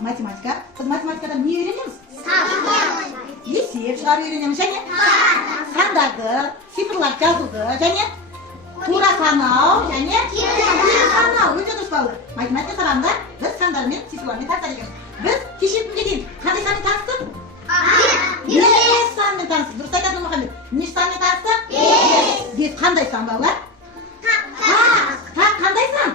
matematika. Biz matematikada ne öğreniyoruz? Есеп шығару үйренеміз және сандарды, цифрлар жазуды және тура санау және кері санау. Өте дұрыс балалар. Математика сабағында біз сандар мен цифрлармен танысады екенбіз. Біз кеше күнге дейін қандай санмен таныстық? Бес санмен таныстық. Дұрыс айтады Мұхаммед. Неше санмен таныстық? Бес. Қандай сан балалар? Тақ қандай сан?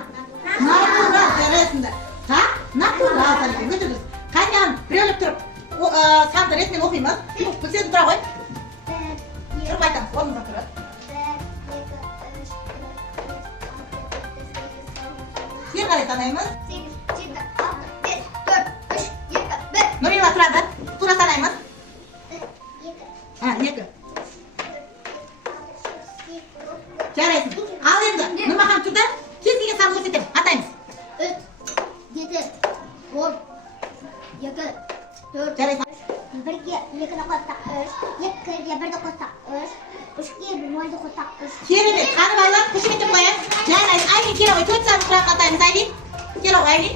Натурал. Жарайсыңдар. Тақ натурал сан екен. Өте дұрыс. Қайнаған біреулік тұрып санды ретімен оқимыз. Білседі тұра ғой. Тұрып айтамыз. Орнымыздан тұрады. Кері қарай санаймыз. Нұрила тұрады. Тура санаймыз. Екі. Жарайсың. Ал енді Нұрмахан тұрда кез келген санды көрсетеміз. Атаймыз. 3, 7, 10, 2, 4. Жарайсың. 1-ге 2-ні қоссақ 3, 2-ге 1-ді қоссақ 3, 3-ге 0-ді қоссақ 3. Керемет. Қаны балалар, қошеметтеп қояйық. Жарайсың. Айлин, кері ғой. 4 санның құрамын атаймыз. Айлин. Кері ғой, Айлин.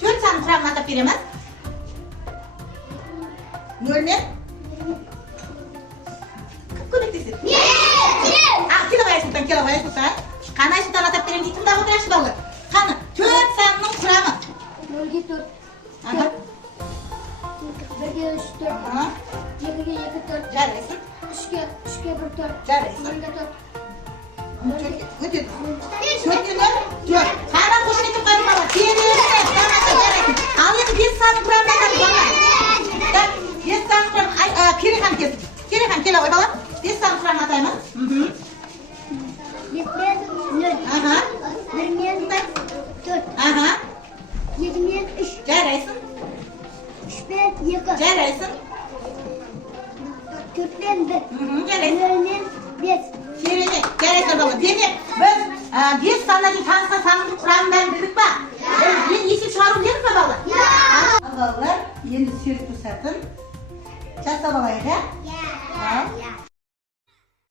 4 санның құрамын атап береміз. 0 мен көмектеседі. Келе ғой Айсұлтан, келе ғой Айсұлтан. Қаны Айсұлтан атап беремін дейді. Тыңдап отырайықшы балалар. Қаны 4 санның құрамы. 0-ге 4. 1-ге 3, 4. 2-ге 2, 4. Жарайсың. 3-ге 1, 4. Жарайсың. 0-ге 4. Өтеді. 4-ге 4. Қаны қошеметтеп қойдық балалар. Керемет. Тамаша, жарайсың. Ал енді 5 санның құрамын атамыз балалар. 5 санның құрамын. Керехан келсін. Керехан келе ғой балалар. 5 санның құрамын атаймыз. 5 мен 0. 1 мен 4. 7 мен 3. Жарайсың. 3 мен 2. Жарайсың. 4 мен 1. Жарайсың. 0 мен 5. Керемет. Жарайсың балалар. Демек біз 5 санына дейін танысқан санның құрамын бәрін білдік па? Мен есеп шығару білдік па балалар? Балалар енді сөз тұрсатын жасап алайық,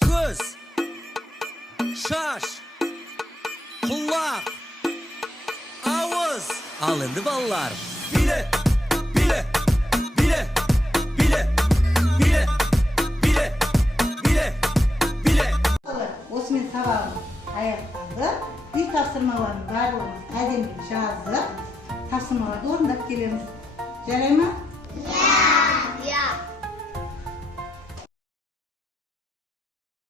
Көз, шаш, құлақ, ауыз. Ал енді балалар. Биле, биле, биле, биле, биле, биле, биле, биле. Осымен сабағымыз аяқталды. Үй тапсырмаларын барлығымыз әдемі жазып, тапсырмаларды орындап келеміз. Жарай ма?